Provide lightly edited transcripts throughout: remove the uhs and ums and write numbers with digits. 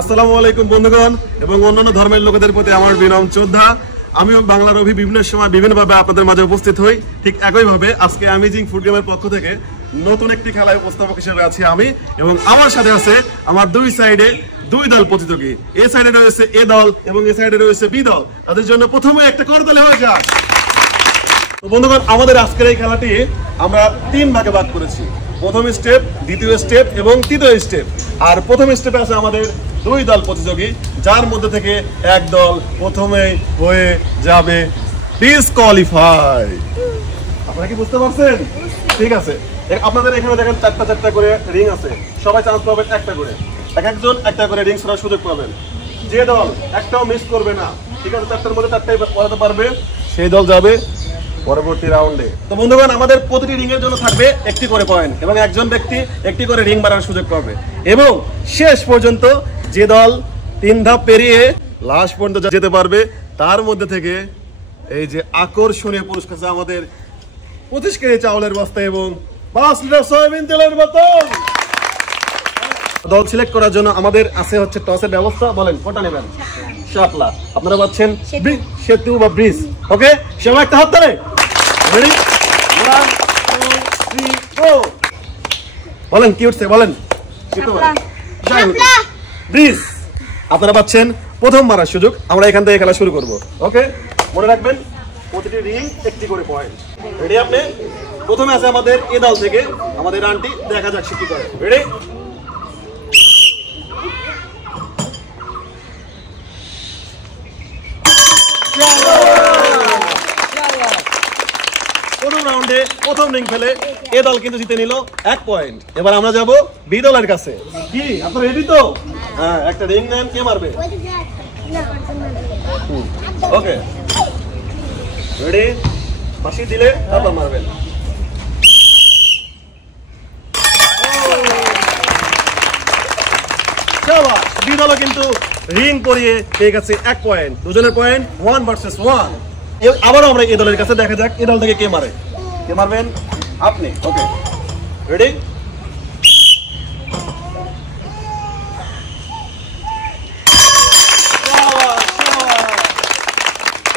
আসসালামু আলাইকুম বন্ধুগণ এবং অন্যান্য ধর্মের লোকদের প্রতি আমার বিনম্র শ্রদ্ধা। আমি বাংলা রবি বিভিন্ন সময় বিভিন্নভাবে আপনাদের মাঝে উপস্থিত হই। ঠিক একইভাবে আজকে অ্যামেজিং ফুড গেমের পক্ষ থেকে নতুন একটি খেলায় উপস্থাপক হিসেবে আছি আমি, এবং আমার সাথে আছে আমার দুই সাইডে দুই দল প্রতিযোগী। এই সাইডে রয়েছে এ দল এবং এই সাইডে রয়েছে বি দল। তাদের জন্য প্রথমে একটা করতালি হয়ে যাক। তো বন্ধুগণ, আমাদের আজকের এই খেলাটি আমরা তিন ভাগে ভাগ করেছি। প্রথম স্টেপ, দ্বিতীয় স্টেপ এবং তৃতীয় স্টেপ। আর প্রথম স্টেপে আছে আমাদের দুই দল প্রতিযোগী, যার মধ্যে থেকে এক দল প্রথমেই হয়ে যাবে ডিসকোয়ালিফাই। আপনারা কি বুঝতে পারছেন? ঠিক আছে, আপনাদের এখানে দেখেন চারটা চারটা করে রিং আছে, সবাই চান্স পাবেন একটা করে, এক একজন একটা করে রিং ছোড়ার সুযোগ পাবেন। যে দল একটাও মিস করবে না, ঠিক আছে, চারটার মধ্যে চারটাই পড়াতে পারবে, সেই দল যাবে পরবর্তী রাউন্ডে। তো বন্ধুগণ, আমাদের প্রতিটি রিং এর জন্য থাকবে একটি করে পয়েন্ট এবং একজন ব্যক্তি একটি করে রিং মারার সুযোগ পাবে। এবং শেষ পর্যন্ত যে দল 3 ধাপ পেরিয়ে লাস্ট পর্যন্ত যেতে পারবে, তার মধ্যে থেকে এই যে আকর্ষণীয় পুরস্কার আছে আমাদের 25 কেজি চাউলের বস্তা এবং 5 লিটার সয়াবিন তেলের বোতল। দল সিলেক্ট করার জন্য আমাদের আছে হচ্ছে টসের ব্যবস্থা। বলেন কোনটা নেবেন? শাপলা। আপনারা পাচ্ছেন সেতু বা ব্রিজ। ওকে, সবাই একটা হাত ধরে রেডি, 1 2 3 গো। বলেন কি উঠছে? বলেন ব্রিজ। আপনারা পাচ্ছেন প্রথম মারার সুযোগ। আমরা এখান থেকে খেলা শুরু করব। ওকে, মনে রাখবেন প্রতিটি রিং একটি করে পয়েন্ট। রেডি? আপনি প্রথমে আছে আমাদের এ দল থেকে আমাদের আন্টি, দেখা যাক সে কি করে। রেডি? প্রথম রাউন্ডে প্রথম রিং ফেলে এ দল কিন্তু জিতে নিল 1 পয়েন্ট। এবার আমরা যাব বি দলের কাছে। কি আপনারা রেডি তো? হ্যাঁ, একটা রিং নেন, কে মারবে? ওকে, রেডি? বাঁশি দিলে তারপর মারবেন। বি দলও কিন্তু রিং পরিয়ে পেয়ে গেছে 1 পয়েন্ট। দুজনের পয়েন্ট 1 ভার্সেস 1। আবারও আমরা এই দলের কাছে, দেখা যাক এই দল থেকে কে মারে। কে মারবেন? আপনি। ওকে, রেডি?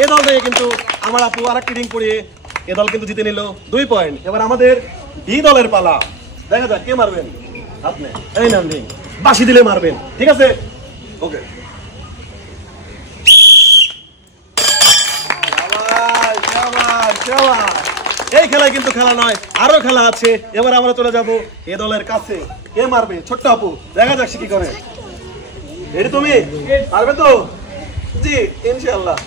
এ দল থেকে কিন্তু আমার আপু আরেকটি রিং পরিয়ে এ দল কিন্তু জিতে নিল 2 পয়েন্ট। এবার আমাদের বি দলের পালা। দেখা যাক কে মারবেন। আপনি। এই নাম রিং, বাঁশি দিলে মারবেন, ঠিক আছে? ওকে, এই খেলায় কিন্তু খেলা নয়, আরো খেলা আছে। এবার আমরা চলে যাব এ দলের কাছে। কে মারবে? ছোট্ট আপু, দেখা যাক সে কি করে। রেডি? তুমি পারবে তো? জি, ইনশাআল্লাহ।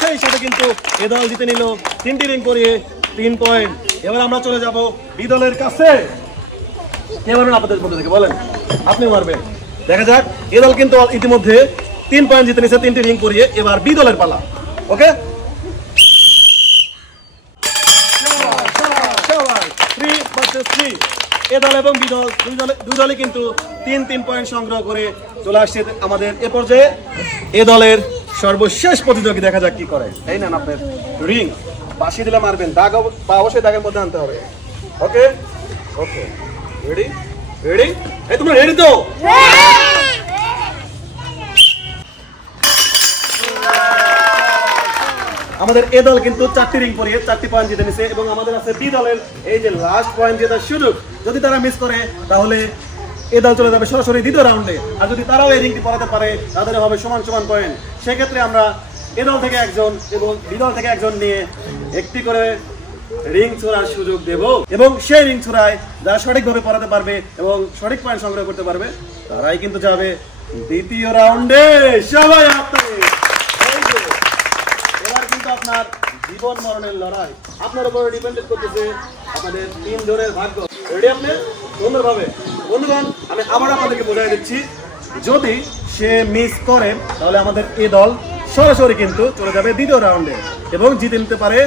সেই সাথে কিন্তু এ দল জিতে নিল 3টি রিং করিয়ে 3 পয়েন্ট। এবার আমরা চলে যাব বি দলের কাছে। কে মারবেন আপনাদের মধ্যে থেকে? বলেন। আপনি মারবেন। দেখা যাক। এ দল কিন্তু ইতিমধ্যে 3 পয়েন্ট জিতে নিয়েছে 3টি রিং করিয়ে। এবার বি দলের পালা। ওকে, 3 ভার্সেস 3। এ দল এবং বি দল দুই দলই কিন্তু 3 পয়েন্ট সংগ্রহ করে চলে আসছে আমাদের এ পর্যায়ে। এ দলের সর্বশেষ প্রতিযোগী, দেখা যাক কি করে। এই নেন আপনার রিং, বাঁশি দিলে মারবেন, দাগ অবশ্যই দাগের মধ্যে আনতে হবে। ওকে ওকে, রেডি? রেডি? এই তোমরা রেডি তো? আমাদের এ দল কিন্তু 4টি রিং পরিয়ে 4টি পয়েন্ট জিতে নিছে এবং আমাদের আছে বি দলের এই যে লাস্ট পয়েন্ট জেতার সুযোগ। যদি তারা মিস করে তাহলে এ দল চলে যাবে সরাসরি দ্বিতীয় রাউন্ডে। আর যদি তারাও এই রিংটি পরাতে পারে তাদের হবে সমান সমান পয়েন্ট। সেক্ষেত্রে আমরা এ দল থেকে একজন এবং বি দল থেকে একজন নিয়ে একটি করে রিং ছোড়ার সুযোগ দেব এবং সেই রিং ছোড়ায় যারা সঠিকভাবে পরাতে পারবে এবং সঠিক পয়েন্ট সংগ্রহ করতে পারবে তারাই কিন্তু যাবে দ্বিতীয় রাউন্ডে। সবাই এবার কিন্তু আপনার জীবন মরণের লড়াই, আপনার উপরে ডিপেন্ডেন্ট করতেছে আপনাদের 3 জনের ভাগ্য। রেডি আপনি? সুন্দরভাবে। বন্ধুগণ, আমি আবার আপনাদেরকে বোঝাই দিচ্ছি, যদি সে মিস করে তাহলে আমাদের এ দল সরাসরি কিন্তু চলে যাবে দ্বিতীয় রাউন্ডে এবং জিতে নিতে পারে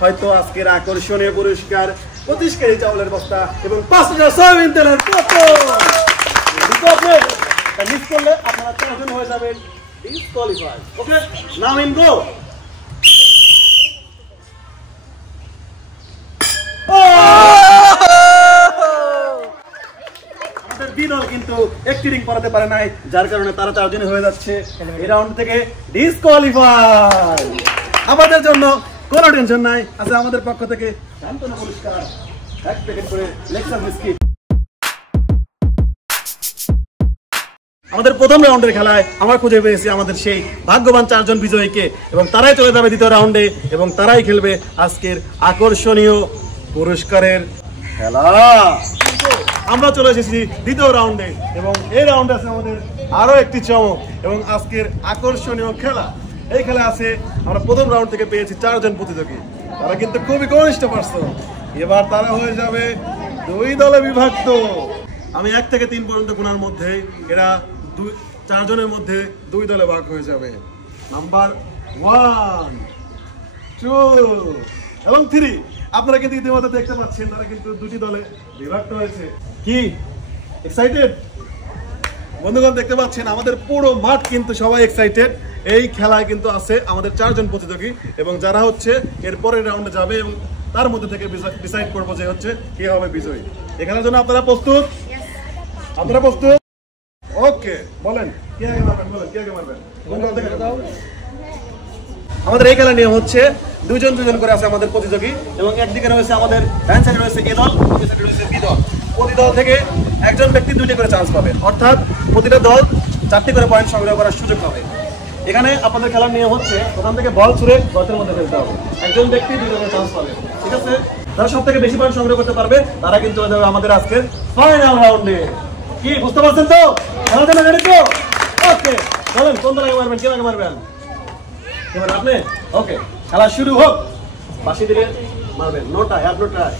হয়তো আজকের আকর্ষণীয় পুরস্কার 25 কেজি চাউলের বস্তা এবং 5 লিটার সয়াবিন তেলের বোতল। মিস করলে আপনারা 4 জন হয়ে যাবেন ডিসকোয়ালিফাই। ওকে, নাও ইন গো। কিন্তু একটি রিং পরাতে পারে নাই, যার কারণে তারা 4 জনই হয়ে যাচ্ছে এই রাউন্ড থেকে ডিসকোয়ালিফাই। আমাদের জন্য কোনো টেনশন নাই, আছে আমাদের পক্ষ থেকে সান্ত্বনা পুরস্কার 1 প্যাকেট করে লেক্সাস বিস্কিট। আমাদের প্রথম রাউন্ডের খেলায় আমরা খুঁজে পেয়েছি আমাদের সেই ভাগ্যবান 4 জন বিজয়ীকে, এবং তারাই চলে যাবে দ্বিতীয় রাউন্ডে, এবং তারাই খেলবে আজকের আকর্ষণীয় পুরস্কারের খেলা। আমরা চলে এসেছি দ্বিতীয় রাউন্ডে, এবং এই রাউন্ডে আছে আমাদের আরো একটি চমক এবং আজকের আকর্ষণীয় খেলা। এই খেলা আছে আমরা প্রথম রাউন্ড থেকে পেয়েছি 4 জন প্রতিযোগী, তারা কিন্তু খুবই ঘনিষ্ঠ পার্সন। এবার তারা হয়ে যাবে 2 দলে বিভক্ত। আমি 1 থেকে 3 পর্যন্ত গোনার মধ্যে এরা 4 জনের মধ্যে 2 দলে ভাগ হয়ে যাবে। নাম্বার 1, 2 এবং 3। আপনারা কিন্তু ইতিমধ্যে দেখতে পাচ্ছেন তারা কিন্তু 2টি দলে বিভক্ত হয়েছে। কি এক্সাইটেড বন্ধুগণ? দেখতে পাচ্ছেন আমাদের পুরো মাঠ কিন্তু সবাই এক্সাইটেড। এই খেলায় কিন্তু আছে আমাদের 4 জন প্রতিযোগী, এবং যারা হচ্ছে এর পরের রাউন্ডে যাবে, এবং তার মধ্যে থেকে ডিসাইড করবো যে হচ্ছে কে হবে বিজয়ী। এখানের জন্য আপনারা প্রস্তুত? আপনারা প্রস্তুত? ওকে, বলেন কে আগে মারবেন, বলেন কে আগে মারবেন। আমাদের এই খেলা নিয়ম হচ্ছে 2 জন 2 জন করে আছে আমাদের প্রতিযোগী, এবং একদিকে রয়েছে আমাদের ডান সাইডে রয়েছে এ দল, অপর সাইডে রয়েছে বি দল। প্রতি দল থেকে একজন ব্যক্তি 2টি করে চান্স পাবে, অর্থাৎ প্রতিটা দল 4টি করে পয়েন্ট সংগ্রহ করার সুযোগ পাবে। এখানে আপনাদের খেলার নিয়ম হচ্ছে ওখান থেকে বল ছুঁড়ে গর্তের মধ্যে ফেলতে হবে। একজন ব্যক্তি 2টা করে চান্স পাবে, ঠিক আছে? যারা সবথেকে বেশি পয়েন্ট সংগ্রহ করতে পারবে তারা কিন্তু চলে যাবে আমাদের আজকের ফাইনাল রাউন্ডে। কি বুঝতে পারছেন তো? খেলার জন্য রেডি তো? ওকে, বলেন কোন দল আগে মারবেন, কে আগে মারবেন? এবার আপনি? ওকে, খেলা শুরু হোক। বাঁশি দিলে মারবেন, no try, have no try.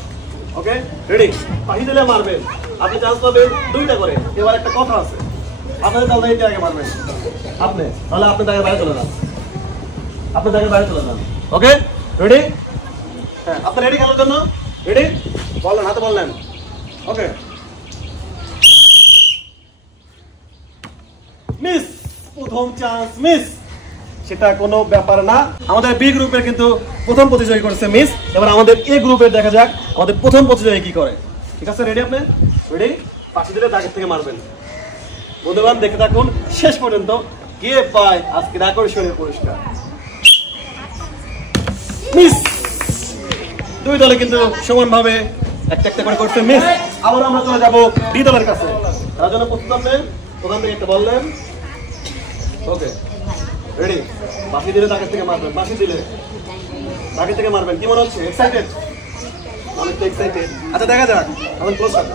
Okay, ready? বাঁশি দিলে মারবেন, আপনি চান্স পাবেন 2টা করে। এবার একটা কথা আছে, আপনাদের দল থেকে আগে মারবেন আপনি, তাহলে আপনি তাকে বাইরে চলে যান, আপনি তাকে বাইরে চলে যান। ওকে, রেডি? হ্যাঁ, আপনি রেডি খেলার জন্য? রেডি? বললেন, হাতে বললেন। ওকে, মিস, প্রথম চান্স মিস, সেটা কোনো ব্যাপার না। আমাদের বি গ্রুপের কিন্তু প্রথম প্রতিযোগী করেছে মিস। এবার আমাদের এ গ্রুপের দেখা যাক আমাদের প্রথম প্রতিযোগী কি করে। ঠিক আছে, রেডি? আপনি রেডি? পাশে দিলে দাগের থেকে মারবেন। বন্ধুবান দেখে থাকুন শেষ পর্যন্ত, কে পায় আজকের আকর্ষণীয় পুরস্কার। মিস, 2 দলে কিন্তু সমানভাবে একটা একটা করে করতে মিস। আবার আমরা চলে যাবো ডি দলের কাছে, তার জন্য প্রস্তুত আপনি? প্রথম থেকে একটা বললেন। ওকে, রেডি? বাকি দিলে তাকে থেকে মারবেন, বাকি দিলে তাকে থেকে মারবেন। কি মনে হচ্ছে? এক্সাইটেড? আমি তো এক্সাইটেড। আচ্ছা, দেখা যাক। আমাদের ক্লোজ থাকবে।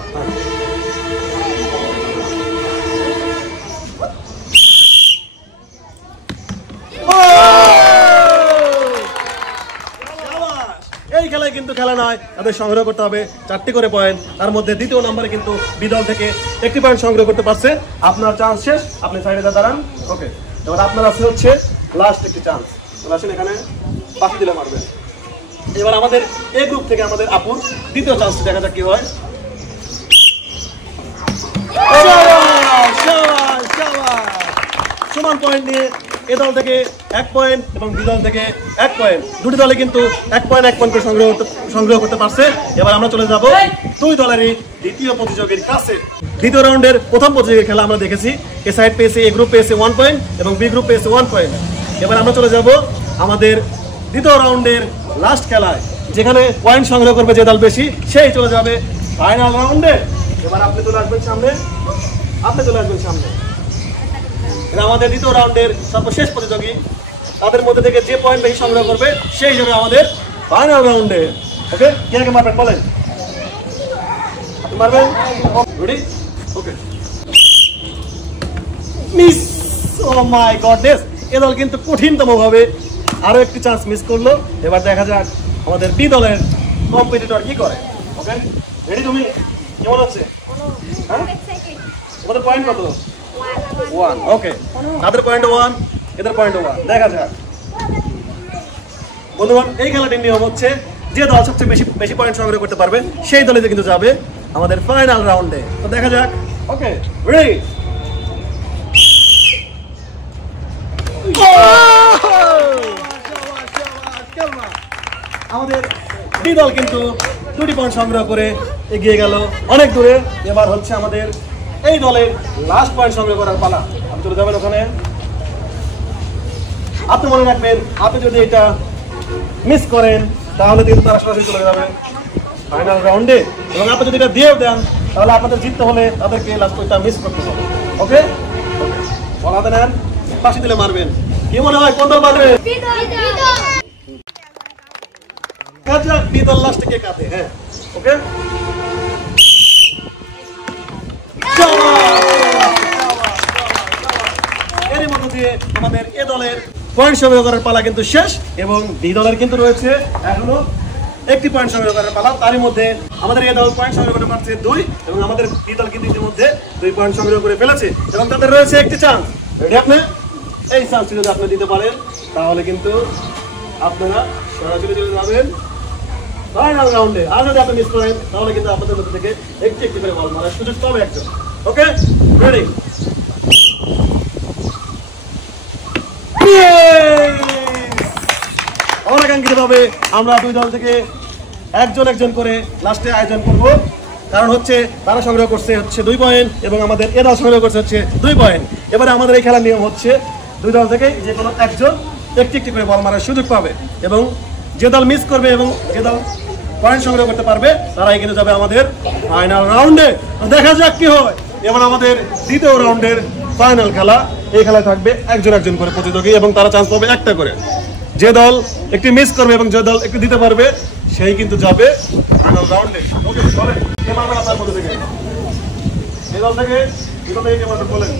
এই খেলায় কিন্তু খেলা নয়, তাদের সংগ্রহ করতে হবে 4টি করে পয়েন্ট। তার মধ্যে দ্বিতীয় নম্বরে কিন্তু বিদল থেকে 1টি পয়েন্ট সংগ্রহ করতে পারছে। আপনার চান্স শেষ, আপনি সাইডে দাঁড়ান। ওকে, এবার আপনার আছে হচ্ছে লাস্ট একটি চান্স। আসেন এখানে, বাকি দিলে মারবেন। এবার আমাদের এই গ্রুপ থেকে আমাদের আপুর দ্বিতীয় চান্স দেখা যাক কি হয়। সমান পয়েন্ট নিয়ে এ দল থেকে 1 পয়েন্ট এবং বি দল থেকে 1 পয়েন্ট, 2টি দলে কিন্তু 1 পয়েন্ট 1 পয়েন্ট করে সংগ্রহ করতে পারছে। এবার আমরা চলে যাব 2 দলেরই দ্বিতীয় প্রতিযোগীর কাছে। দ্বিতীয় রাউন্ডের প্রথম প্রতিযোগীর খেলা আমরা দেখেছি। এ সাইড পেয়েছে, এ গ্রুপ পেয়েছে 1 পয়েন্ট এবং বি গ্রুপ পেয়েছে 1 পয়েন্ট। এবার আমরা চলে যাব আমাদের দ্বিতীয় রাউন্ডের লাস্ট খেলায়, যেখানে পয়েন্ট সংগ্রহ করবে যে দল বেশি সেই চলে যাবে ফাইনাল রাউন্ডে। এবার আপনি চলে আসবেন সামনে, আপনি চলে আসবেন সামনে। এটা আমাদের দ্বিতীয় রাউন্ডের সর্বশেষ প্রতিযোগী। তাদের মধ্যে থেকে যে পয়েন্ট বেশি সংগ্রহ করবে সেই যাবে আমাদের ফাইনাল রাউন্ডে। ওকে, কে আগে মারবেন বলেন? আপনি মারবেন? Ready? Okay, miss. Oh my goodness, এ দল কিন্তু কঠিনতম ভাবে আরো একটি চান্স মিস করলো। এবার দেখা যাক আমাদের বি দলের কম্পিটিটর কি করে। ওকে, রেডি? তুমি কেমন হচ্ছে? হ্যাঁ, আমাদের পয়েন্ট কত? 1। ওকে, তাদের পয়েন্ট 1, এদের পয়েন্ট 1। দেখা যাক বন্ধুগণ, এই খেলাটির নিয়ম হচ্ছে যে দল সবচেয়ে বেশি পয়েন্ট সংগ্রহ করতে পারবে সেই দলে কিন্তু যাবে আমাদের ফাইনাল রাউন্ডে। তো দেখা যাক। ওকে, রেডি? আমাদের বি দল কিন্তু 2টি পয়েন্ট সংগ্রহ করে এগিয়ে গেল অনেক দূরে। এবার হচ্ছে আমাদের এই দলের লাস্ট পয়েন্ট সংগ্রহ করার পালা। আপনি চলে যাবেন ওখানে। আপনি মনে রাখবেন, আপনি যদি এটা মিস করেন তাহলে কিন্তু তারা সরাসরি চলে যাবেন ফাইনাল রাউন্ডে, এবং আপনি যদি এটা দিয়েও দেন তাহলে আপনাদের জিততে হলে তাদেরকে লাস্ট পয়েন্টটা মিস করতে হবে। ওকে, বলাতে নেন, পাশে দিলে মারবেন। কি মনে হয় কোন দল মারবে? বিদল লাস্টে কে কাটে? হ্যাঁ, ওকে। এর মধ্য দিয়ে আমাদের এ দলের পয়েন্ট সংগ্রহ করার পালা কিন্তু শেষ, এবং বি দলের কিন্তু রয়েছে এখনো একটি পয়েন্ট সংগ্রহ করার পালা। তারই মধ্যে আমাদের এ দল পয়েন্ট সংগ্রহ করতে পারছে 2, এবং আমাদের বি দল কিন্তু ইতিমধ্যে 2 পয়েন্ট সংগ্রহ করে ফেলেছে, এবং তাদের রয়েছে একটি চান্স। রেডি আপনি? এই চান্সটি যদি আপনি দিতে পারেন তাহলে কিন্তু আপনারা সরাসরি চলে যাবেন ফাইনাল রাউন্ডে। আর যদি আপনি মিস করেন তাহলে কিন্তু আপনাদের মধ্যে থেকে একটি একটি করে বল মারার সুযোগ পাবে একজন। ওকে, রেডি? অনাকাঙ্ক্ষিতভাবে আমরা 2 দল থেকে একজন একজন করে লাস্টে আয়োজন করব, কারণ হচ্ছে তারা সংগ্রহ করছে হচ্ছে 2 পয়েন্ট, এবং আমাদের এ দল সংগ্রহ করছে হচ্ছে 2 পয়েন্ট। এবারে আমাদের এই খেলার নিয়ম হচ্ছে 2 দল থেকে যে কোনো একজন একটি একটি করে বল মারার সুযোগ পাবে, এবং যে দল মিস করবে এবং যে দল পয়েন্ট সংগ্রহ করতে পারবে তারাই কিন্তু যাবে আমাদের ফাইনাল রাউন্ডে। দেখা যাক কি হয়। এবার আমাদের দ্বিতীয় রাউন্ডের ফাইনাল খেলা। এই খেলায় থাকবে একজন একজন করে প্রতিযোগী, এবং তারা চান্স পাবে একটা করে। যে দল একটি মিস করবে এবং যে দল একটু দিতে পারবে সেই কিন্তু যাবে ফাইনাল রাউন্ডে। ওকে, চলে কে মারবে আপনার মধ্যে থেকে? এই দল থেকে কে মারবে বলেন?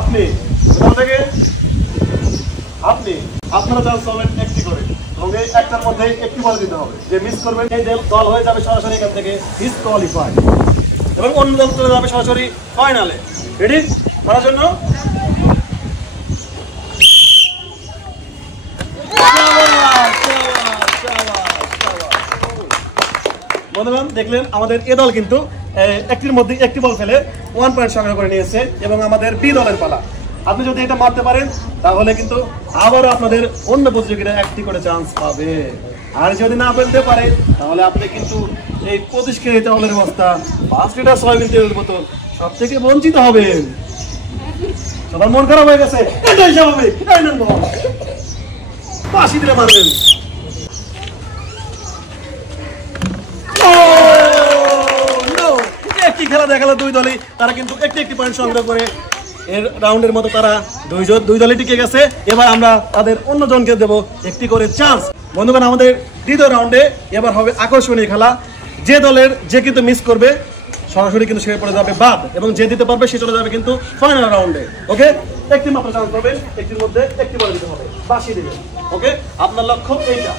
আপনি। দল থেকে আপনি। আপনারা চান্স পাবেন একটি করে, এবং এই একটার মধ্যে একটি বল দিতে হবে। যে মিস করবে সেই দল হয়ে যাবে সরাসরি এখান থেকে ডিসকোয়ালিফাই, এবং অন্য দল চলে যাবে সরাসরি ফাইনালে। রেডি করার জন্য? বন্ধুগণ, দেখলেন আমাদের এ দল কিন্তু একটির মধ্যে একটি বল ফেলে 1 পয়েন্ট সংগ্রহ করে নিয়েছে, এবং আমাদের বি দলের পালা। আপনি যদি এটা মারতে পারেন তাহলে কিন্তু আবারও আপনাদের অন্য প্রতিযোগীরা একটি করে চান্স পাবে, আর যদি না ফেলতে পারে তাহলে আপনি কিন্তু এই 25 কেজি চাউলের বস্তা, 5 লিটার সয়াবিন তেলের বোতল সব থেকে বঞ্চিত হবেন। সবার মন খারাপ হয়ে গেছে, এটাই স্বাভাবিক। পাশি দিলে মারবেন। একটি খেলা দেখালো 2 দলই, তারা কিন্তু একটি একটি পয়েন্ট সংগ্রহ করে এর রাউন্ডের মতো তারা 2 দলই টিকে গেছে। এবার আমরা তাদের অন্য জনকে দেব একটি করে চান্স। বন্ধুগণ, আমাদের দ্বিতীয় রাউন্ডে এবার হবে আকর্ষণীয় খেলা। যে দলের যে কিন্তু মিস করবে সরাসরি কিন্তু সে পড়ে যাবে বাদ, এবং যে দিতে পারবে সে চলে যাবে কিন্তু ফাইনাল রাউন্ডে। ওকে, একটি মাত্র চান্স পাবেন, একটির মধ্যে একটি বল দিতে হবে, বাসি দিবেন। ওকে, আপনার লক্ষ্য এইটা।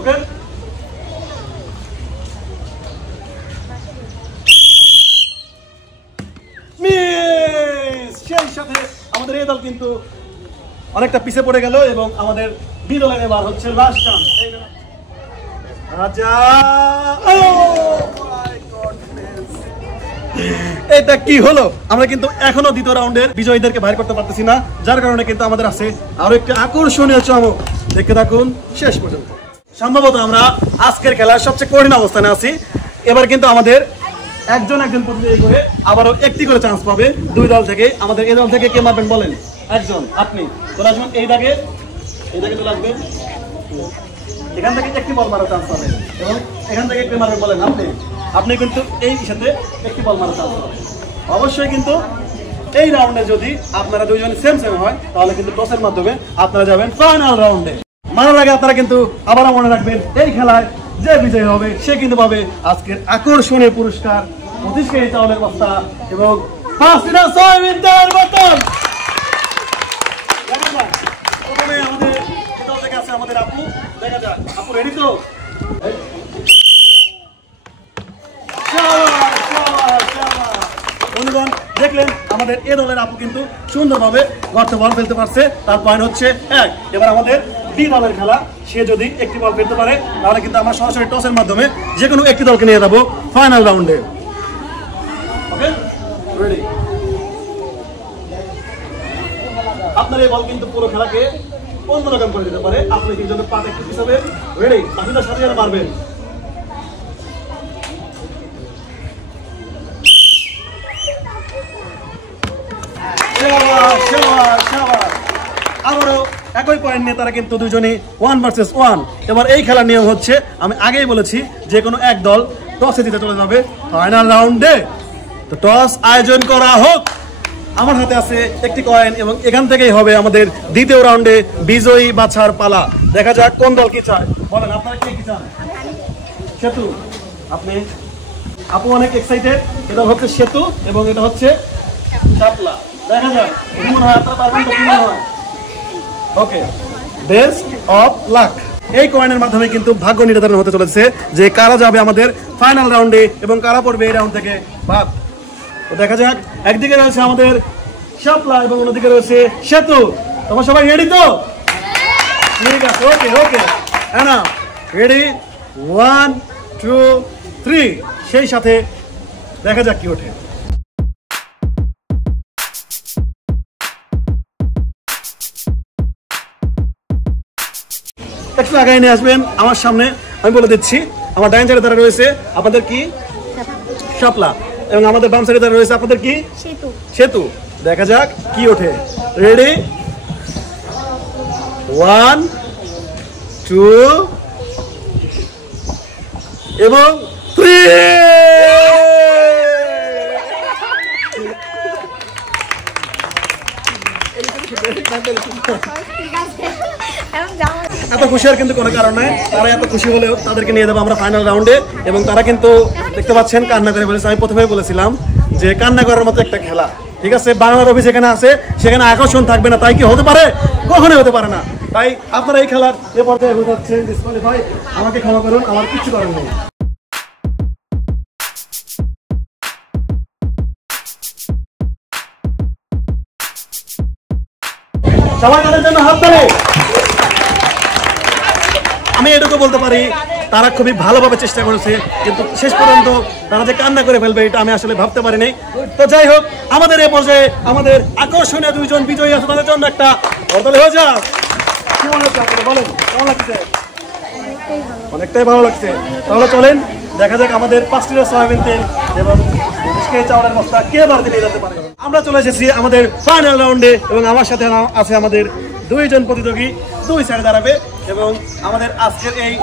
ওকে, সেই সাথে আমাদের এই দল কিন্তু অনেকটা পিছিয়ে পড়ে গেল, এবং আমাদের বি দলের এবার হচ্ছে লাস্ট চান্স। এটা কি হলো? আমরা কিন্তু এখনো দ্বিতীয় রাউন্ডের বিজয়ীদেরকে বাইর করতে পারতেছি না, যার কারণে কিন্তু আমাদের আছে আরো একটি আকর্ষণীয় চমক। দেখতে থাকুন শেষ পর্যন্ত। সম্ভবত আমরা আজকের খেলার সবচেয়ে কঠিন অবস্থানে আছি। এবার কিন্তু আমাদের একজন একজন প্রতিযোগী করে আবারও একটি করে চান্স পাবে 2 দল থেকে। আমাদের এই দল থেকে কে মারবেন বলেন? একজন। আপনি চলে আসবেন এই দাগে চলে আসবেন। এখান থেকে একটি বল মারার চান্স পাবেন, এবং এখান থেকে কে মারবেন বলেন? আপনি কিন্তু এই সাথে একটি বল মারার চান্স পাবেন। অবশ্যই কিন্তু এই রাউন্ডে যদি আপনারা 2 জন সেম হয় তাহলে কিন্তু টসের মাধ্যমে আপনারা যাবেন ফাইনাল রাউন্ডে। মারার আগে আপনারা কিন্তু আবারও মনে রাখবেন, এই খেলায় যে বিজয়ী হবে সে কিন্তু পাবে আজকের আকর্ষণীয় পুরস্কার 25 কেজি চাউলের বস্তা এবং 5 লিটার সয়াবিন তেলের বোতল। প্রথমে আমাদের কোথাও থেকে আছে আমাদের আপু, দেখা যাক আপু রেডি তো? বন্ধুগণ, দেখলেন আমাদের এ দলের আপু কিন্তু সুন্দরভাবে গর্তে বল ফেলতে পারছে, তার পয়েন্ট হচ্ছে 1। এবার আমাদের বি দলের খেলা, সে যদি একটি বল ফেলতে পারে তাহলে কিন্তু আমরা সরাসরি টসের মাধ্যমে যে কোনো একটি দলকে নিয়ে যাবো ফাইনাল রাউন্ডে। ওকে, রেডি? আপনার এই বল কিন্তু পুরো খেলাকে অন্যরকম করে দিতে পারে। আপনি কিন্তু পাতে একটু পিছাবেন। রেডি? বাকিটার সাথে যারা মারবেন। শাবাশ শাবাশ শাবাশ। আবারও একই পয়েন্ট নিয়ে তারা কিন্তু দুজনেই 1 ভার্সেস 1। এবার এই খেলার নিয়ম হচ্ছে, আমি আগেই বলেছি যে কোনো এক দল টসে জিতে চলে যাবে ফাইনাল রাউন্ডে। তো টস আয়োজন করা হোক। আমার হাতে আছে একটি কয়েন এবং এখান থেকেই হবে আমাদের দ্বিতীয় রাউন্ডে বিজয়ী বাছার পালা। দেখা যাক কোন দল কি চায়। বলেন আপনারা কে কি চান? সেতু, আপনি? আপু অনেক এক্সাইটেড। এটা হচ্ছে সেতু এবং এটা হচ্ছে শাপলা। দেখা যাক কি মনে হয়, আপনারা পারবেন তো? কি মনে হয়? ওকে, বেস্ট অফ লাক। এই কয়েনের মাধ্যমে কিন্তু ভাগ্য নির্ধারণ হতে চলেছে যে কারা যাবে আমাদের ফাইনাল রাউন্ডে এবং কারা পড়বে এই রাউন্ড থেকে বাদ। তো দেখা যাক, একদিকে রয়েছে আমাদের শাপলা এবং অন্যদিকে রয়েছে সেতু। তোমরা সবাই রেডি তো? ঠিক আছে, ওকে ওকে, হ্যাঁ না, রেডি? 1 2 3। সেই সাথে দেখা যাক কি ওঠে। একটু আগে নিয়ে আসবেন আমার সামনে। আমি বলে দিচ্ছি, আমার ডাইন সাইডে তারা রয়েছে আপনাদের কি? শাপলা। এবং আমাদের বাম সাইডে তারা রয়েছে আপনাদের কি? সেতু। দেখা যাক কি ওঠে। রেডি? 1 2 এবং 3। এত খুশি আর কিন্তু কোনো কারণ নাই। তারা এত খুশি হলেও তাদেরকে নিয়ে যাবো আমরা ফাইনাল রাউন্ডে। এবং তারা কিন্তু দেখতে পাচ্ছেন কান্না করে বলেছে। আমি প্রথমে বলেছিলাম যে কান্না করার মতো একটা খেলা, ঠিক আছে? বাংলার অফিস যেখানে আছে সেখানে আকর্ষণ থাকবে না, তাই কি হতে পারে? কখনোই হতে পারে না। তাই আপনারা এই খেলার এ পর্যায়ে হয়ে যাচ্ছেন ডিসকোয়ালিফাই। আমাকে ক্ষমা করুন, আমার কিচ্ছু করার নেই। সবাই তাদের জন্য হাত তালে। আমি এটুকু বলতে পারি, তারা খুবই ভালোভাবে চেষ্টা করেছে, কিন্তু শেষ পর্যন্ত তারা যে কান্না করে ফেলবে এটা আমি আসলে ভাবতে পারিনি। তো যাই হোক, আমাদের এই পর্যায়ে আমাদের আকর্ষণীয় দুইজন বিজয়ী আছে, তাদের জন্য একটা করতালি হয়ে যাক। কি মনে হচ্ছে আপনাদের? বলেন কেমন লাগছে? অনেকটাই ভালো লাগছে। তাহলে চলেন দেখা যাক আমাদের 5 লিটার সয়াবিন তেল এবং চাউলের বস্তা কে বাড়িতে নিয়ে যেতে পারে। আমরা চলে এসেছি আমাদের ফাইনাল রাউন্ডে এবং আমার সাথে আছে আমাদের দুইজন প্রতিযোগী। দুই সাইডে দাঁড়াবে এবং আমাদের আজকের এই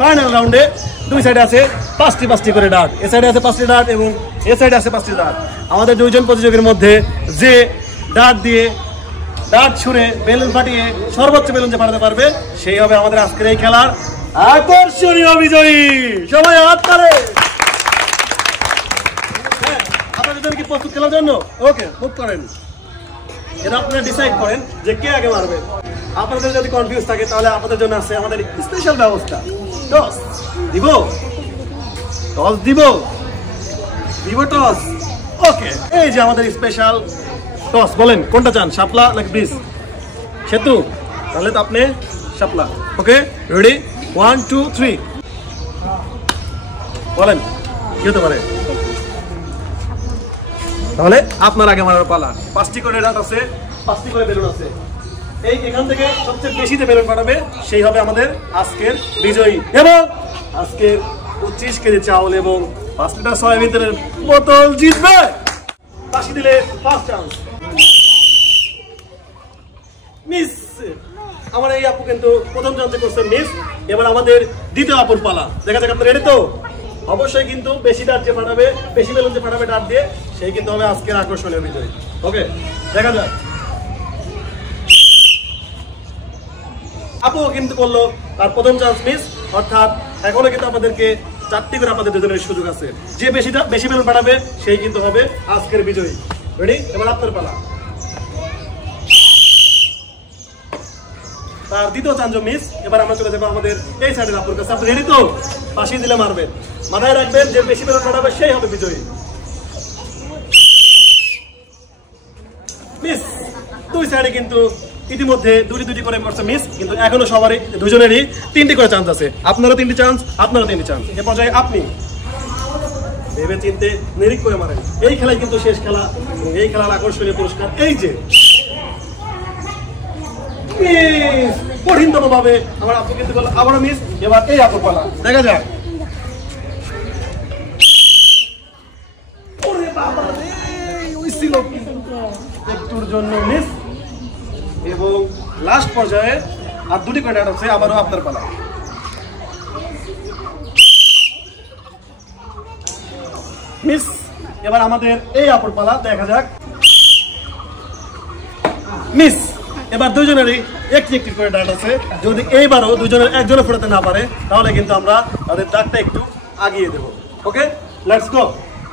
ফাইনাল রাউন্ডে দুই সাইডে আছে 5টি করে ডাট। এ সাইডে আছে 5টি ডাট এবং এ সাইডে আছে 5টি ডাট। আমাদের দুইজন প্রতিযোগীর মধ্যে যে ডাট ছুঁড়ে বেলুন ফাটিয়ে সর্বোচ্চ বেলুন যে ফাটাতে পারবে সেই হবে আমাদের আজকের এই খেলার আকর্ষণীয় বিজয়ী। সবাই হাত তালে। হ্যাঁ, আপনাদের জন্য কি প্রস্তুত খেলার জন্য? ওকে, মুভ করেন। এটা আপনারা ডিসাইড করেন যে কে আগে মারবে। আপনাদের যদি কনফিউজ থাকে তাহলে আপনাদের জন্য আছে আমাদের স্পেশাল ব্যবস্থা। টস দিব, টস দিব, দিব টস। ওকে, এই যে আমাদের স্পেশাল টস। বলেন কোনটা চান, শাপলা নাকি ব্রিজ? সেতু। তাহলে তো আপনি শাপলা। ওকে, রেডি? 1 2 3। বলেন কি হতে পারে? তাহলে আপনার আগে মারার পালা। 5টি করে ডাট আছে, 5টি করে বেলুন আছে। এই এখান থেকে সবচেয়ে বেশি যে বেলুন ফাটাবে সেই হবে আমাদের আজকের বিজয়ী। এবং আজকের 25 কেজি চাউল এবং 5 লিটার সয়াবিন তেলের বোতল জিতবে। 80 দিলে ফার্স্ট চান্স। মিস। আমার এই আপু কিন্তু প্রথম চান্সে করছেন মিস। এবার আমাদের দ্বিতীয় আপুর পালা। দেখা যাক আপনারা রেডি তো? অবশ্যই কিন্তু বেশি ডাট যে ফাটাবে, বেশি বেলুন যে ফাটাবে ডাট দিয়ে, সেই কিন্তু হবে আজকের আকর্ষণীয় বিজয়ী। ওকে, দেখা যাক। আপু কিন্তু করলো আর প্রথম চান্স মিস, অর্থাৎ এখনো কিন্তু আপনাদেরকে 4টি করে আমাদের দুজনের সুযোগ আছে। যে বেশি বেলুন ফাটাবে সেই কিন্তু হবে আজকের বিজয়ী। রেডি? এবার আপনার পালা। তার দ্বিতীয় চান্স মিস। এবার আমরা চলে যাবো আমাদের এই সাইডের আপুর কাছে। আপনি রেডি তো? 5 দিলে মারবেন। মাথায় রাখবেন যে বেশি বেলুন ফাটাবে সেই হবে বিজয়ী। মিস। দুই সাইডে কিন্তু ইতিমধ্যে দুটি করে করছে মিস, কিন্তু এখনো সবারই দুজনেরই 3টি করে চান্স আছে। আপনারও 3টি চান্স, আপনারও 3টি চান্স। এ পর্যায়ে আপনি ভেবে চিনতে নিরিখ করে মারেন। এই খেলায় কিন্তু শেষ খেলা এবং এই খেলার আকর্ষণীয় পুরস্কার এই যে কঠিনতম ভাবে আমার আপু কিন্তু বললো আবারও মিস। এবার এই আপুর পালা। দেখা যাক। ওরে বাবা রে, ওই ছিল একটুর জন্য মিস। এবং লাস্ট পর্যায়ে আর দুটি করে ডাট আছে, আবারও আপনার পালা। মিস। এবার আমাদের এই আপুর পালা, দেখা যাক। মিস। এবার দুজনেরই একটি একটি করে ডাট আছে, যদি এইবারও দুজনের একজনে ফোটাতে না পারে তাহলে কিন্তু আমরা তাদের দাগটা একটু আগিয়ে দেব। ওকে, লেটস গো।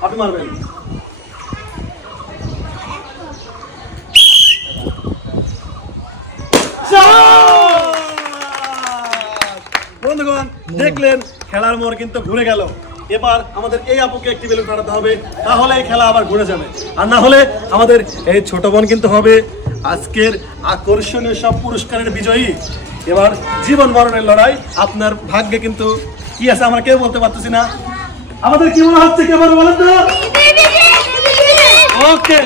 আপনি মারবেন। বন্ধুগণ, দেখলেন খেলার মোড় কিন্তু ঘুরে গেল। এবার আমাদের এই আপুকে একটি বেলুন ফাটাতে হবে, তাহলে এই খেলা আবার ঘুরে যাবে। আর না হলে আমাদের এই ছোট বোন কিন্তু হবে আজকের আকর্ষণীয় সব পুরস্কারের বিজয়ী। এবার জীবন মরণের লড়াই, আপনার ভাগ্যে কিন্তু কি আছে আমরা কেউ বলতে পারতেছি না। আমাদের কি মনে হচ্ছে, কেমন বলেন তো? ওকে,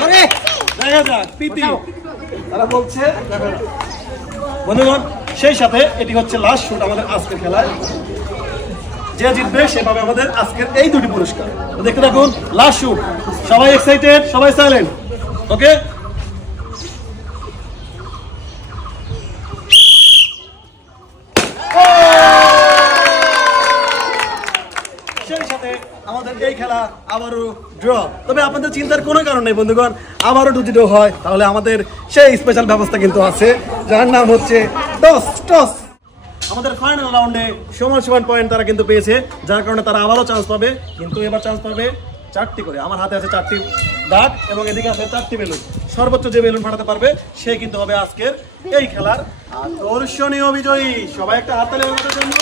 দেখা যাক। প্রীতি তারা বলছে। বন্ধুগণ, সেই সাথে এটি হচ্ছে লাস্ট শুট আমাদের আজকের খেলায়। যে জিতবে সে পাবে আমাদের আজকের এই দুটি পুরস্কার। তো দেখতে থাকুন লাস্ট শুট। সবাই এক্সাইটেড, সবাই সাইলেন্ট। ওকে, সেই সাথে আমাদের এই খেলা আবারও ড্র। তবে আপনাদের চিন্তার কোনো কারণ নেই বন্ধুগণ, আবারও যদি ড্র হয় তাহলে আমাদের সেই স্পেশাল ব্যবস্থা কিন্তু আছে, যার নাম হচ্ছে টস। টস আমাদের ফাইনাল রাউন্ডে সমান সমান পয়েন্ট তারা কিন্তু পেয়েছে, যার কারণে তারা আবারও চান্স পাবে। কিন্তু এবার চান্স পাবে 4টি করে। আমার হাতে আছে 4টি দাগ এবং এদিকে আছে 4টি বেলুন। সর্বোচ্চ যে বেলুন ফাটাতে পারবে সে কিন্তু হবে আজকের এই খেলার আকর্ষণীয় বিজয়ী। সবাই একটা হাততালি বাজানোর জন্য।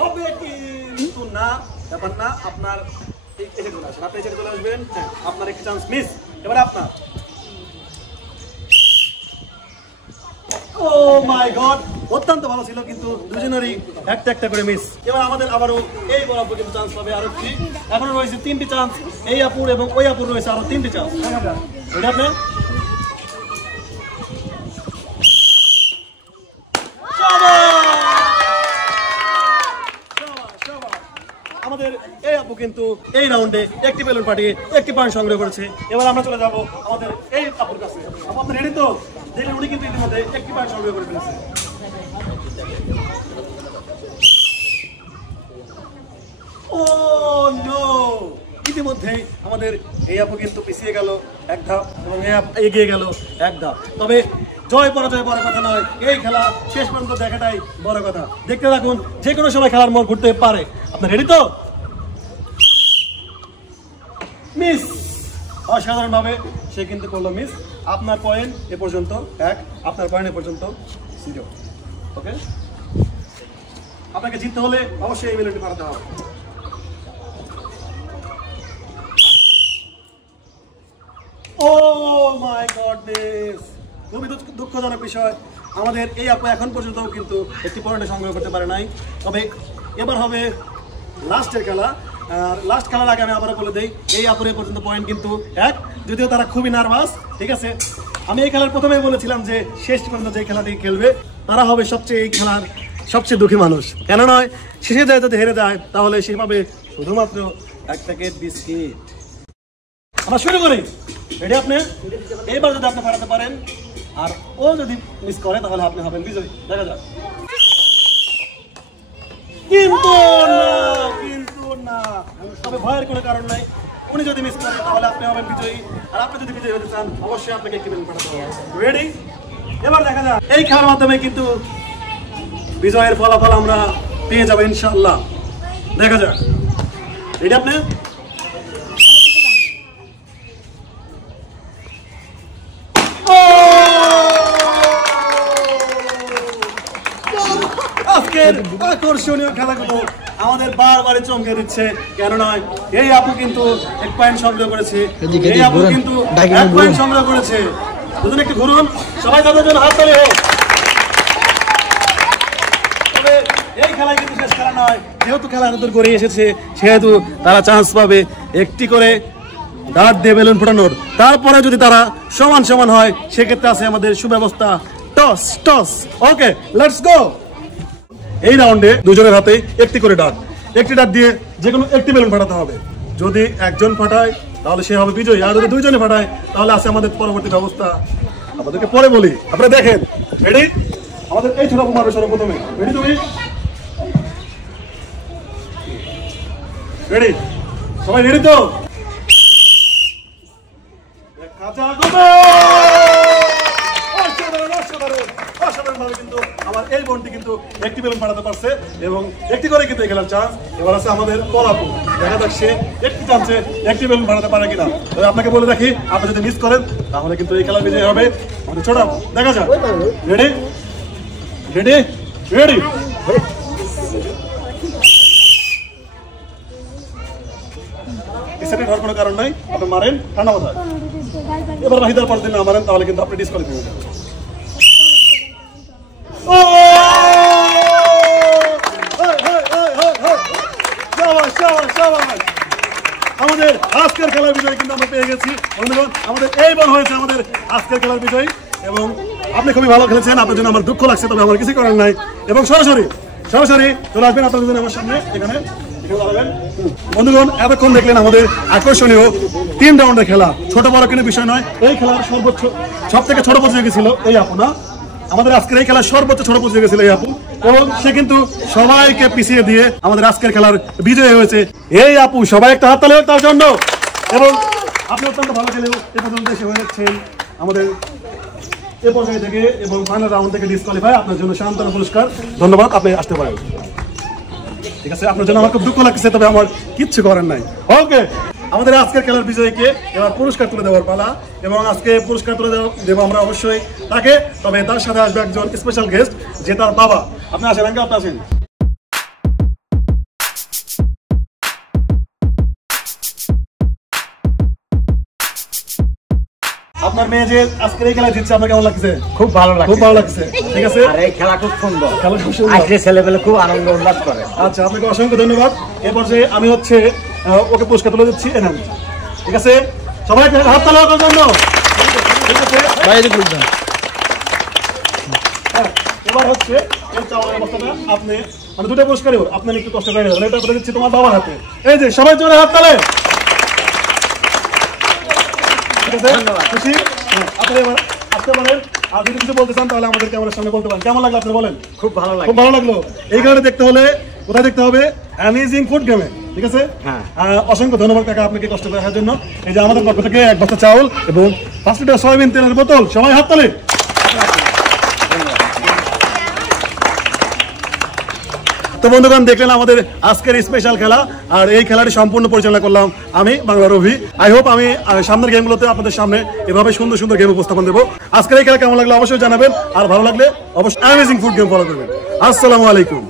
হবে কিন্তু না, ব্যাপার না। আপনার এসে চলে আসবেন, আপনি এসে চলে আসবেন। আপনার একটি চান্স মিস। এবার আপনার। ও মাই গড, অত্যন্ত ভালো ছিল, কিন্তু দুজনেরই একটা একটা করে মিস। এবার আমাদের আবারও এই বড় আপু কিন্তু চান্স পাবে আরো কি। এখনো রয়েছে 3টি চান্স, এই আপুর এবং ওই আপুর রয়েছে আরো 3টি চান্স। এটা আপনি আমাদের এই আপু কিন্তু এই রাউন্ডে একটি বেলুন পাঠিয়ে একটি পয়েন্ট সংগ্রহ করেছে। এবার আমরা চলে যাব আমাদের এই আপুর কাছে। আপু, আপনি রেডি তো? দেখলেন উনি কিন্তু ইতিমধ্যে একটি পয়েন্ট সংগ্রহ করে ফেলেছে। ও নো, ইতিমধ্যেই আমাদের এই আপু কিন্তু পিছিয়ে গেল এক ধাপ এবং এই আপু এগিয়ে গেল এক ধাপ। তবে জয় পরাজয় বড় কথা নয়, এই খেলা শেষ পর্যন্ত দেখাটাই বড় কথা। দেখতে থাকুন, যে কোনো সময় খেলার মোড় ঘুরতে পারে। আপনার রেডি তো? মিস। অসাধারণ ভাবে সে কিন্তু করলো মিস। আপনার পয়েন্ট এ পর্যন্ত 1, আপনার পয়েন্ট এ পর্যন্ত 0। ওকে, আপনাকে জিততে হলে অবশ্যই এই বেলুনটি ফাটাতে হবে। ও মাই গডনেস, খুবই দুঃখজনক বিষয়। আমাদের এই আপু এখন পর্যন্ত কিন্তু একটি পয়েন্ট সংগ্রহ করতে পারে নাই। তবে এবার হবে লাস্টের খেলা। আর লাস্ট খেলার আগে আমি আবারও বলে দিই, এই আপুর এ পর্যন্ত পয়েন্ট কিন্তু 1, যদিও তারা খুবই নার্ভাস। ঠিক আছে, আমি এই খেলার প্রথমেই বলেছিলাম যে শেষ পর্যন্ত যে খেলাটি খেলবে তারা হবে সবচেয়ে এই খেলার সবচেয়ে দুঃখী মানুষ। কেন নয়, শেষে যায় যদি হেরে যায় তাহলে সে পাবে শুধুমাত্র 1 প্যাকেট বিস্কিট। আমরা শুরু করি। রেডি আপনি? এইবার যদি আপনি ফাটাতে পারেন আর ও যদি মিস করে তাহলে আপনি হবেন বিজয়ী। দেখা যাক। কিন্তু না, তবে ভয়ের কোনো কারণ নাই। উনি যদি মিস করেন তাহলে আপনি হবেন বিজয়ী, আর আপনি যদি বিজয়ী হতে চান অবশ্যই আপনাকে একটি বেলুন ফাটাতে হবে। রেডি? এবার দেখা যাক। এই খেলার মাধ্যমে কিন্তু বিজয়ের ফলাফল আমরা পেয়ে যাবো ইনশাআল্লাহ। দেখা যাক। রেডি আপনি? আজকের আকর্ষণীয় খেলাগুলো আমাদের বারবারই চমকে দিচ্ছে। কেন নয়, এই আপু কিন্তু 1 পয়েন্ট সংগ্রহ করেছে, এই আপু কিন্তু 1 পয়েন্ট সংগ্রহ করেছে। দুজন একটু ঘুরুন, সবাই তাদের জন্য হাত তালি হোক। তবে এই খেলায় কিন্তু শেষ খেলা নয়, যেহেতু খেলা নতুন করে এসেছে সেহেতু তারা চান্স পাবে একটি করে দাঁত দিয়ে বেলুন ফোটানোর। তারপরে যদি তারা সমান সমান হয় সেক্ষেত্রে আছে আমাদের সুব্যবস্থা toss. Toss. Okay, let's go. এই রাউন্ডে দুজনের হাতে একটি করে ডাট, একটি ডাট দিয়ে যে কোনো একটি বেলুন ফাটাতে হবে। যদি একজন ফাটায় তাহলে সে হবে বিজয়ী, আর যদি দুইজনে ফাটায় তাহলে আছে আমাদের পরবর্তী ব্যবস্থা, আপনাদেরকে পরে বলি। আপনারা দেখেন, রেডি? আমাদের এই ছোট মারবে সর্বপ্রথমে। রেডি তুমি? রেডি? সবাই রেডি তো? কাঁচা অসাধারণভাবে কিন্তু আমার এই বোনটি কিন্তু একটি বেলুন পাঠাতে পারছে এবং একটি করে কিন্তু এই খেলার চান্স। এবার আছে আমাদের পলাপু, দেখা যাক সে একটি চান্সে একটি বেলুন পাঠাতে পারে কিনা। তবে আপনাকে বলে রাখি, আপনি যদি মিস করেন তাহলে কিন্তু এই খেলা বিজয়ী হবে আমাদের ছোট আপু। দেখা যাক। রেডি? রেডি? রেডি? সেটা হওয়ার কোনো কারণ নাই, আপনি মারেন ঠান্ডা মাথায়। এবার বাহিদার পর দিন না মারেন তাহলে কিন্তু আপনি ডিসকোয়ালিফাই হয়ে যাবেন। আমাদের আজকের খেলার বিজয়ী কিন্তু আমরা পেয়ে গেছি বন্ধুগণ। আমাদের এই বোন হয়েছে আমাদের আজকের খেলার বিজয়ী এবং আপনি খুবই ভালো খেলেছেন, আপনার জন্য আমার দুঃখ লাগছে, তবে আমার কিছু করার নাই। এবং সরাসরি চলে আসবেন আপনার জন্য আমার সামনে, এখানে বন্ধুগণ। এতক্ষণ দেখলেন আমাদের আকর্ষণীয় 3 রাউন্ডের খেলা। ছোট বড় কোনো বিষয় নয়, এই খেলার সর্বোচ্চ সব থেকে ছোট প্রতিযোগী ছিল এই আপু না, আমাদের আজকের এই খেলার সর্বোচ্চ ছোট প্রতিযোগী ছিল এই আপু, এবং সে কিন্তু সবাইকে পিছিয়ে দিয়ে আমাদের আজকের খেলার বিজয়ী হয়েছে এই আপু। সবাই একটা হাততালি হোক তার জন্য। এবং আপনি অত্যন্ত ভালো খেলেও এ পর্যন্ত এসে হয়েছেন আমাদের এ পর্যায়ে থেকে এবং ফাইনাল রাউন্ড থেকে ডিসকোয়ালিফাই। আপনার জন্য সান্ত্বনা পুরস্কার। ধন্যবাদ, আপনি আসতে পারেন। ঠিক আছে, আপনার জন্য আমার খুব দুঃখ লাগছে, তবে আমার কিচ্ছু করার নাই। ওকে, আমাদের আজকের খেলার বিজয়ীকে এবার পুরস্কার তুলে দেওয়ার পালা, এবং আজকে পুরস্কার তুলে দেবো আমরা অবশ্যই তাকে, তবে তার সাথে আসবে একজন স্পেশাল গেস্ট, যে তার বাবা। আপনি আসেন আঙ্কেল, আপনি আসেন। আপনার মেয়ে যে আজকের এই খেলা জিতছে, আপনার কেমন লাগছে? খুব ভালো লাগছে, খুব ভালো লাগছে। ঠিক আছে, আর এই খেলা খুব সুন্দর, খেলা খুব সুন্দর। আজকে ছেলেবেলে খুব আনন্দ উল্লাস করে। আচ্ছা, আপনাকে অসংখ্য ধন্যবাদ। এরপর যে আমি হচ্ছে ওকে পুরস্কার তুলে দিচ্ছি। ঠিক আছে, সবাই হাত তালি করার জন্য। ঠিক আছে, এবার হচ্ছে এই চাওয়ার অবস্থাটা আপনি মানে দুটো পুরস্কারই হোক, আপনার একটু কষ্ট করে নেবেন। এটা তুলে দিচ্ছি তোমার বাবার হাতে। এই যে সবাই জোরে হাত তালে। ঠিক আছে, খুশি? আপনি এবার আসতে পারেন। আর যদি কিছু বলতে চান তাহলে আমাদের ক্যামেরার সামনে বলতে পারেন। কেমন লাগলো আপনার বলেন? খুব ভালো লাগে, খুব ভালো লাগলো। এই কারণে দেখতে হলে কোথায় দেখতে হবে? অ্যামেজিং ফুড গেমে। ঠিক আছে, অসংখ্য ধন্যবাদ কাকা আপনাকে কষ্ট করার জন্য। এই যে আমাদের পক্ষ থেকে 1 বস্তা চাউল এবং 5 লিটার সয়াবিন তেলের বোতল। সবাই হাত তালে। তো বন্ধুগণ, দেখলেন আমাদের আজকের স্পেশাল খেলা, আর এই খেলাটি সম্পূর্ণ পরিচালনা করলাম আমি, বাংলা রবি। আই হোপ আমি সামনের গেমগুলোতে আপনাদের সামনে এভাবে সুন্দর সুন্দর গেম উপস্থাপন দেবো। আজকের এই খেলা কেমন লাগলো অবশ্যই জানাবেন, আর ভালো লাগলে অবশ্যই অ্যামেজিং ফুড গেম ফলো করবেন। আসসালামু আলাইকুম।